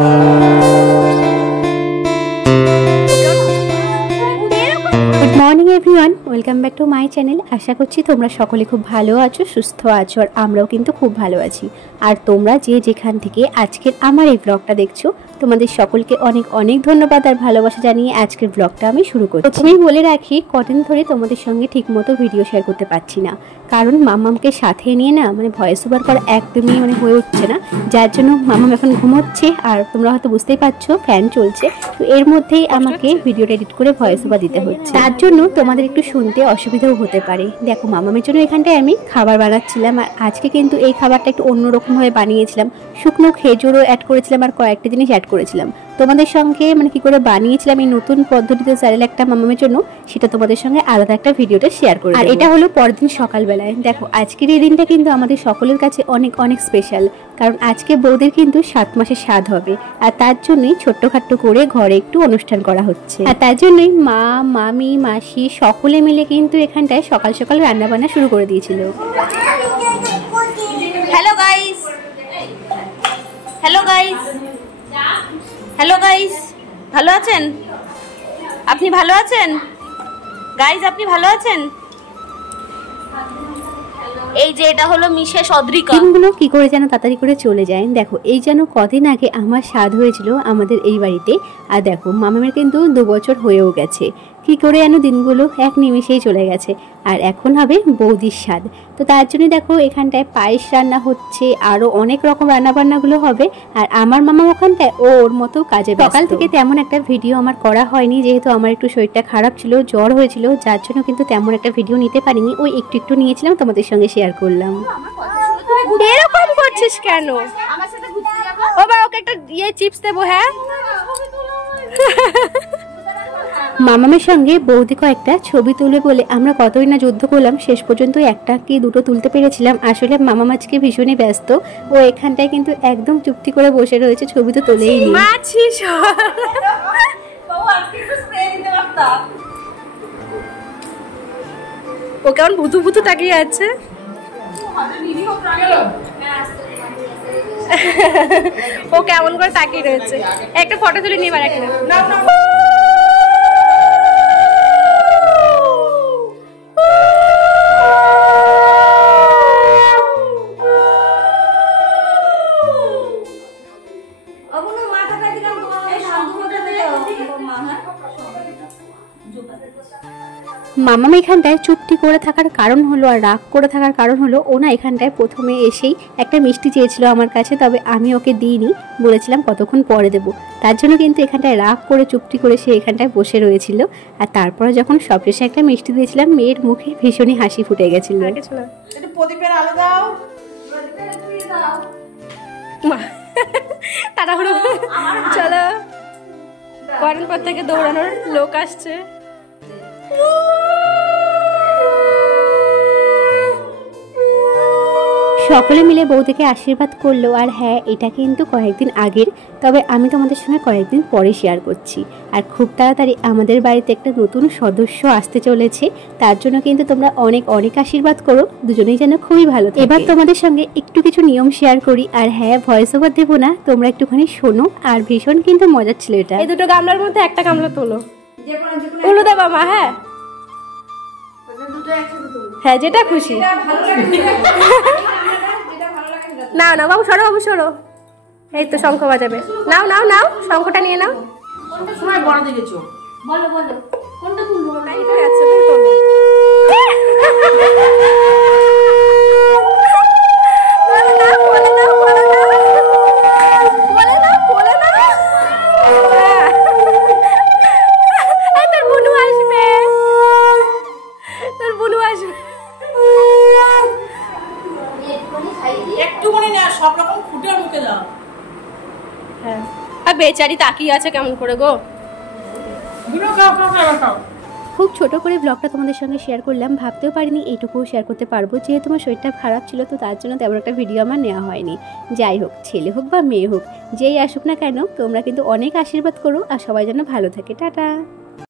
Good morning everyone, welcome back to my channel. আশা করছি তোমরা সকলে খুব ভালো আছো, সুস্থ আছো, আর আমরাও কিন্তু খুব ভালো আছি। আর তোমরা যে যেখান থেকে আজকের আমার এই ব্লগটা দেখছো, তোমাদের সকলকে অনেক অনেক ধন্যবাদ আর ভালোবাসা জানিয়ে আজকের ব্লগটা আমি শুরু করছি। প্রথমেই বলে রাখি, কদিন ধরে তোমাদের সঙ্গে ঠিকমতো ভিডিও শেয়ার করতে পারছি না, কারণ মাম্মামকে সাথে নিয়ে না ভয়েস ওভার করা একদমই হয়ে উঠছে না, যার জন্য মাম্মাম এখন ঘুমোচ্ছে। আর তোমরা হয়তো বুঝতেই পারছো ফ্যান চলছে, তো এর মধ্যেই আমাকে ভিডিওটা এডিট করে ভয়েস ওভার দিতে হচ্ছে। তার জন্য তোমাদের একটু শুনতে অসুবিধাও হতে পারে। দেখো, মাম্মামের জন্য এখানটায় আমি খাবার বানাচ্ছিলাম, আর আজকে কিন্তু এই খাবারটা একটু অন্যরকমভাবে বানিয়েছিলাম। শুকনো খেজুরও অ্যাড করেছিলাম আর কয়েকটা জিনিস অ্যাড করেছিলাম। তোমাদের সঙ্গে কি করে বানিয়েছিলাম এই নতুন পদ্ধতিতে চ্যানেল একটা মাম্মামের জন্য, সেটা তোমাদের সঙ্গে আলাদা একটা ভিডিওতে শেয়ার করে। আর এটা হলো পরের দিন সকালবেলায়। দেখো, আজকের এই দিনটা কিন্তু আমাদের সকলের কাছে অনেক অনেক স্পেশাল, কারণ আজকে বৌদির কিন্তু 7 মাসের স্বাদ হবে, আর তার জন্যই ছোট্টখাট্টো করে ঘরে একটু অনুষ্ঠান করা হচ্ছে। আর তার জন্যই মা, মামি, মাসি সকলে মিলে কিন্তু এখানটায় সকাল সকাল রান্না বান্না শুরু করে দিয়েছিল। Hello guys, hello guys, hello guys, ভালো আছেন? আপনি ভালো আছেন গাইস? আপনি ভালো আছেন? এই যে এটা হলো মিসেস অদ্রিকা। দিনগুলো কি করে যেন তাড়াতাড়ি করে চলে যায়। দেখো, এই যেন কদিন আগে আমার স্বাদ হয়েছিল আমাদের এই বাড়িতে, আর দেখো মামামের কিন্তু 2 বছর হয়েও গেছে। কি করে যেন দিনগুলো এক নিমিষেই চলে গেছে। আর এখন হবে বৌদির স্বাদ, তো তার জন্য দেখো এখানটায় পায়েস রান্না হচ্ছে, আরও অনেক রকম রান্নাবান্নাগুলো হবে। আর আমার মামা ওখানটায় ওর মতো কাজে ব্যস্ত। সকাল থেকে তেমন একটা ভিডিও আমার করা হয়নি, যেহেতু আমার একটু শরীরটা খারাপ ছিল, জ্বর হয়েছিল, যার জন্য কিন্তু তেমন একটা ভিডিও নিতে পারিনি। ওই একটু একটু নিয়েছিলাম, তোমাদের সঙ্গে শেয়ার করলাম। এরকম করছিস কেন? ও বা ওকে একটা চিপস দেবো। হ্যাঁ, মামামের সঙ্গে বৌদি কয়েকটা ছবি তুলবে বলে আমরা কতই না যুদ্ধ করলাম, শেষ পর্যন্ত একটা কি দুটো তুলতে পেরেছিলাম। আসলে মামাম আজকে ভীষণই ব্যস্ত, ও এখানটায় কিন্তু একদম চুপটি করে বসে রয়েছে, ছবি তো তোলেই নি। ও কেমন ভুতু ভুতু তাকিয়ে আছে। ও কেমন করে তাকিয়ে রয়েছে। একটা ফটো তুলে নিয়ে বার একটা। মামাম এখানটায় চুপটি করে থাকার কারণ হলো, আর রাগ করে থাকার কারণ হলো, ও না এখানটায় প্রথমে এসেই একটা মিষ্টি চেয়েছিল আমার কাছে, তবে আমি ওকে দিইনি, বলেছিলাম কতক্ষণ পরে দেবো। তার জন্য কিন্তু এখানটায় রাগ করে চুপটি করে সে এখানটায় বসে রয়েছিল। আর তারপরে যখন সবশেষে একটা মিষ্টি দিয়েছিলাম, মেয়ের মুখে ভীষণই হাসি ফুটে গেছিল। তাড়াহুড়ো চলো, করেন পর থেকে দৌড়ানোর লোক আসছে। সকলে মিলে বৌদিকে আশীর্বাদ করলো। আর হ্যাঁ, এটা কিন্তু কয়েকদিন আগের, তবে আমি তোমাদের সঙ্গে কয়েকদিন পরে শেয়ার করছি। আর খুব তাড়াতাড়ি আমাদের বাড়িতে একটা নতুন সদস্য আসতে চলেছে, তার জন্য কিন্তু তোমরা অনেক অনেক আশীর্বাদ করো, দুজনেই যেন খুবই ভালো থাকে। এবার তোমাদের সঙ্গে একটু কিছু নিয়ম শেয়ার করি। আর হ্যাঁ, ভয়েস ওভার দেবো না, তোমরা একটুখানি শোনো। আর ভীষণ কিন্তু মজার ছিল এটা। এই দুটো গামলার মধ্যে একটা গামলা তোলো, উলু দেবা মা। হ্যাঁ হ্যাঁ, যেটা খুশি। নাও না বাবু, সরো বাবু, সরো। এই তো শঙ্খ বাজাবে। নাও নাও নাও, শঙ্খটা নিয়ে নাও। সময় বড় দেখেছো, বলো বলো কোনটা তুলবো? না, এটা আছে, তুমি তোলো। বেচারি তাকিয়ে আছে কেমন করে গো। খুব ছোট করে ব্লগটা তোমাদের সঙ্গে শেয়ার করলাম, ভাবতেও পারিনি এইটুকুও শেয়ার করতে পারবো। যেহেতু আমার শরীরটা খারাপ ছিল, তো তার জন্য তেমন একটা ভিডিও আমার নেওয়া হয়নি। যাই হোক, ছেলে হোক বা মেয়ে হোক, যেই আসুক না কেন, তোমরা কিন্তু অনেক আশীর্বাদ করো, আর সবাই যেন ভালো থাকে। টাটা।